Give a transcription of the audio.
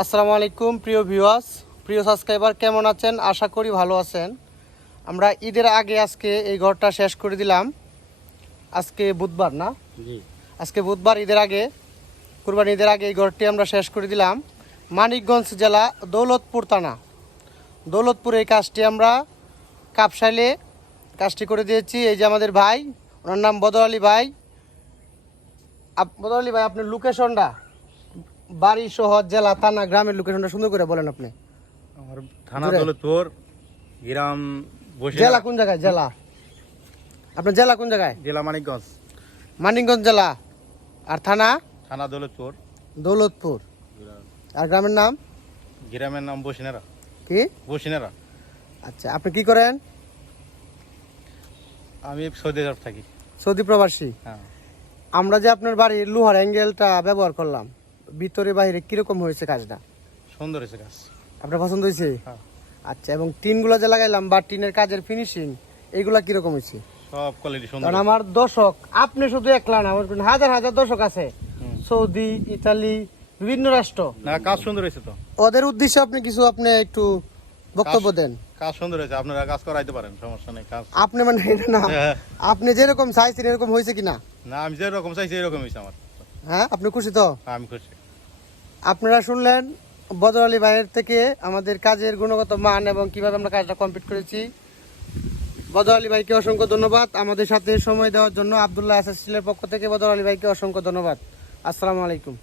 আসসালামু আলাইকুম প্রিয় ভিউয়ার্স, প্রিয় সাবস্ক্রাইবার, কেমন আছেন? আশা করি ভালো আছেন। আমরা ঈদের আগে আজকে এই ঘরটা শেষ করে দিলাম। আজকে বুধবার না? জি। আজকে বুধবার, ঈদের আগে, কুরবানি ঈদের আগে এই ঘরটি আমরা শেষ করে দিলাম। মানিকগঞ্জ জেলা দৌলতপুর থানা, দৌলতপুর। এই কাজটি আমরা কাপশাইলে কাজটি করে দিয়েছি। এই যে আমাদের ভাই, ওনার নাম বদর আলী ভাই। বদর আলী ভাই, আপনার লোকেশনটা, বাড়ি, শহর, জেলা, থানা, গ্রামের লোকেশনটা সুন্দর করে বলেন আপনি। আমার থানা দৌলতপুর, গ্রাম বসিনা। জেলা কোন জায়গায়? জেলা আপনার জেলা কোন জায়গায়? জেলা মানিকগঞ্জ। মানিকগঞ্জ জেলা। আর থানা? থানা দৌলতপুর। দৌলতপুর। আর গ্রামের নাম? গ্রামের নাম বসিনারা। কি? বসিনারা। আচ্ছা, আপনি কি করেন? আমি সৌদি আরব থাকি। সৌদি প্রবাসী। হ্যাঁ। আমরা যে আপনার বাড়ির লোহার অ্যাঙ্গেলটা ব্যবহার করলাম, ভিতরে বাইরে কিরকম হয়েছে কাজটা? সুন্দর হয়েছে কাজ। আপনার পছন্দ হয়েছে? হ্যাঁ। আচ্ছা, এবং টিনগুলো যে লাগাইলাম বা টিনের কাজের ফিনিশিং, এইগুলা কিরকম হয়েছে? সব কোয়ালিটি সুন্দর। কারণ আমার দর্শক, আপনি শুধু একলা না, আমার হাজার হাজার দর্শক আছে, সৌদি, ইতালি, বিভিন্ন রাষ্ট্র। না, কাজ সুন্দর হয়েছে তো। ওদের উদ্দেশ্যে আপনি কিছু একটু বক্তব্য দেন। কাজ সুন্দর হয়েছে, আপনারা কাজ করাইতে পারেন, সমস্যা নেই। কাজ আপনি মানে এটা না, আপনি যেরকম চাইছেন এরকম হয়েছে কিনা? না, আমি যেরকম চাইছি এরকম হয়েছে আমার। হ্যাঁ, আপনি খুশি তো? আমি খুশি। আপনারা শুনলেন বদর আলী ভাইয়ের থেকে আমাদের কাজের গুণগত মান এবং কিভাবে আমরা কাজটা কমপ্লিট করেছি। বদর আলী ভাইকে অসংখ্য ধন্যবাদ আমাদের সাথে সময় দেওয়ার জন্য। আব্দুল্লাহ এসএস স্টিলের পক্ষ থেকে বদর আলী ভাইকে অসংখ্য ধন্যবাদ। আসসালামু আলাইকুম।